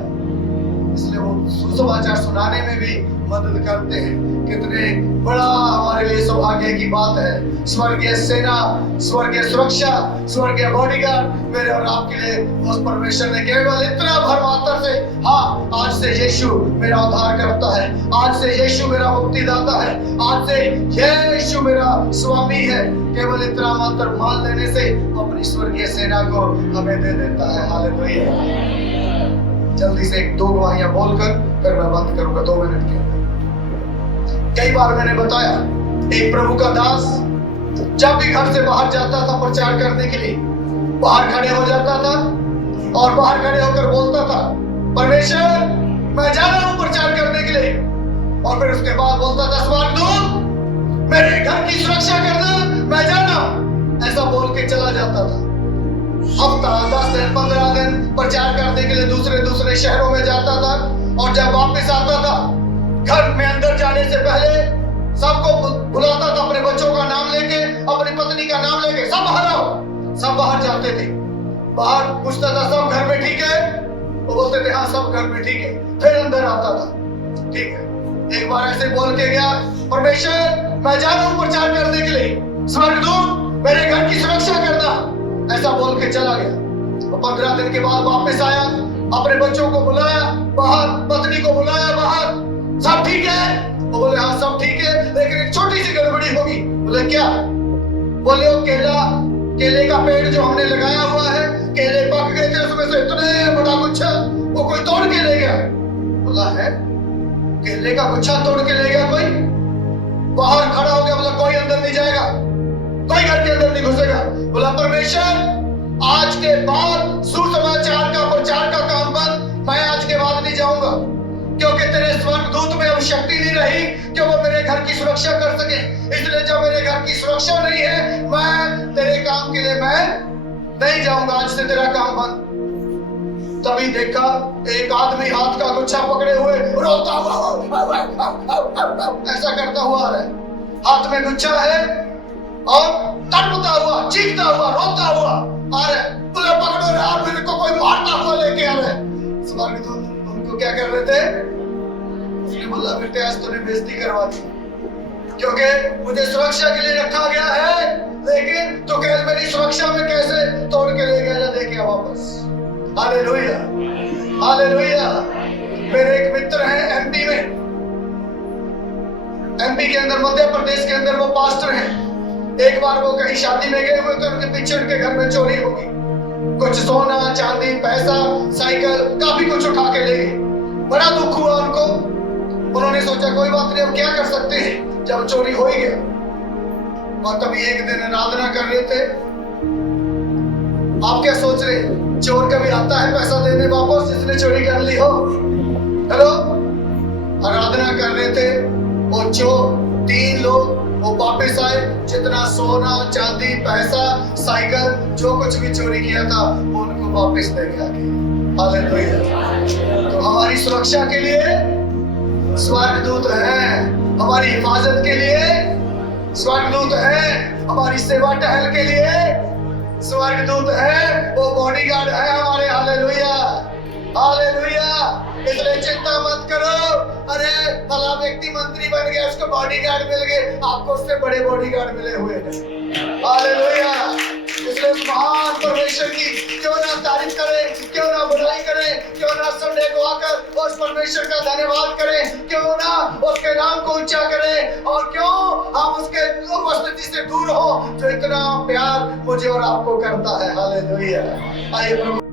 इसलिए वो सुसमाचार सुनाने में भी मदद करते हैं। कितने बड़ा हमारे लिए सौभाग्य की बात है। स्वर्गीय सेना, स्वर्गीय सुरक्षा, स्वर्गीय बॉडीगार्ड मेरे और आपके लिए उस परमेश्वर ने केवल इतना भरमात्रा से, हाँ, आज से यीशु मेरा उद्धार करता है, आज से यीशु मेरा मुक्तिदाता है, आज से यीशु मेरा स्वामी है। केवल इतना मात्र मान लेने से अपनी स्वर्गीय सेना को हमें दे देता है। हालेलुया। जल्दी से 1-2 गवाहियां बोलकर फिर मैं बंद करूंगा 2 मिनट के। कई बार मैंने बताया, एक प्रभु का दास जब भी घर से बाहर जाता था प्रचार करने के लिए, बाहर खड़े हो जाता था और बाहर खड़े होकर बोलता था, परमेश्वर मैं जा रहा हूं प्रचार करने के लिए। और फिर उसके बाद बोलता था, स्वर्गदूत मेरे घर की सुरक्षा करना, मैं जा रहा हूं। ऐसा बोल के चला जाता था। हफ्ता, 10 दिन, 15 दिन प्रचार करने के लिए दूसरे शहरों में जाता था, और जब वापस आता था, घर में अंदर जाने से पहले सबको बुलाता था, अपने बच्चों का नाम लेके, अपनी पत्नी का नाम लेके, सब बाहर आओ। सब बाहर जाते थे, बाहर पूछता था, सब घर में ठीक है? वो बोलते थे हाँ सब घर में ठीक है, फिर अंदर आता था। ठीक है, एक बार ऐसे बोल के गया, परमेश्वर मैं जा रहा हूं प्रचार करने के लिए, स्वर्गदूत मेरे घर की सुरक्षा करना, ऐसा बोल के चला गया। 15 दिन के बाद वापस आया, अपने बच्चों को बुलाया बाहर, पत्नी को बुलाया बाहर, सब ठीक है? वो बोले हाँ सब ठीक है, लेकिन एक छोटी सी गड़बड़ी होगी। बोले क्या? बोले वो केले का पेड़ जो हमने लगाया हुआ है, केले पक गए थे, उसमें से इतने बड़ा गुच्छा वो कोई तोड़ के ले गया। बोला है केले का गुच्छा तोड़ के ले गया कोई? बाहर खड़ा हो गया, बोला कोई अंदर नहीं जाएगा, कोई घर के अंदर नहीं घुसेगा। बोला परमेश्वर आज के बाद सुसमाचार का प्रचार का काम बंद, मैं आज के बाद नहीं जाऊंगा, क्योंकि तेरे स्वर्गदूत में अब शक्ति नहीं रही कि वो मेरे घर की सुरक्षा कर सके। इसलिए जब मेरे घर की सुरक्षा नहीं है, मैं तेरे काम के लिए मैं नहीं जाऊंगा, आज से तेरा काम बंद। तभी देखा एक आदमी हाथ का गुच्छा पकड़े हुए रोता हुआ ऐसा करता हुआ आ रहा है, हाथ में गुच्छा है और तड़पता हुआ, चीखता हुआ, रोता हुआ आ रहा है। बोले पकड़ो यार, मेरे को कोई मारता हुआ लेके आ रहा है। स्वर्गदूत उनको क्या कर रहे थे? उसने बोला बेटे आज तूने बेइज्जती करवा दी, क्योंकि मुझे सुरक्षा के लिए रखा गया है, लेकिन तो कह मेरी सुरक्षा में कैसे तोड़ के ले गया, देखे वापस। Hallelujah, hallelujah. मेरे एक मित्र हैं एमपी में, एमपी के अंदर, मध्य प्रदेश के अंदर वो पास्टर हैं। एक बार वो कहीं शादी में गए हुए तो उनके पीछे उनके घर में चोरी होगी, कुछ सोना चांदी पैसा साइकिल काफी कुछ उठा के ले गए। बड़ा दुख हुआ उनको, उन्होंने सोचा कोई बात नहीं, अब क्या कर सकते हैं जब चोरी हो ही गया। और तभी एक दिन आराधना कर रहे थे। आप क्या सोच रहे, चोर कभी आता है पैसा देने वापस जिसने चोरी कर ली हो? हेलो, आराधना कर रहे थे वो चोर 3 लोग वो वापस आए, जितना सोना चांदी पैसा साइकिल जो कुछ भी चोरी किया था वो उनको वापस दे गया। हालेलुया। तो हमारी सुरक्षा के लिए स्वर्गदूत हैं, हमारी हिफाजत के लिए स्वर्गदूत हैं, हमारी सेवा टहल के लिए स्वर्गदूत है, वो बॉडीगार्ड है हमारे। Hallelujah, hallelujah. इसलिए चिंता मत करो, अरे भला व्यक्ति मंत्री बन गया, उसको बॉडीगार्ड मिल गए, आपको उससे बड़े बॉडीगार्ड मिले हुए हैं। हालेलुया। इसलिए महान परमेश्वर की क्यों ना तारीफ करें, क्यों ना बुराई करें, क्यों ना संडे को आकर उस परमेश्वर का धन्यवाद करें, क्यों ना उसके नाम को ऊंचा करें, और क्यों हम उसके उपस्थिति से दूर हो जो इतना प्यार मुझे और आपको करता है। हालेलुया। आइए प्रभु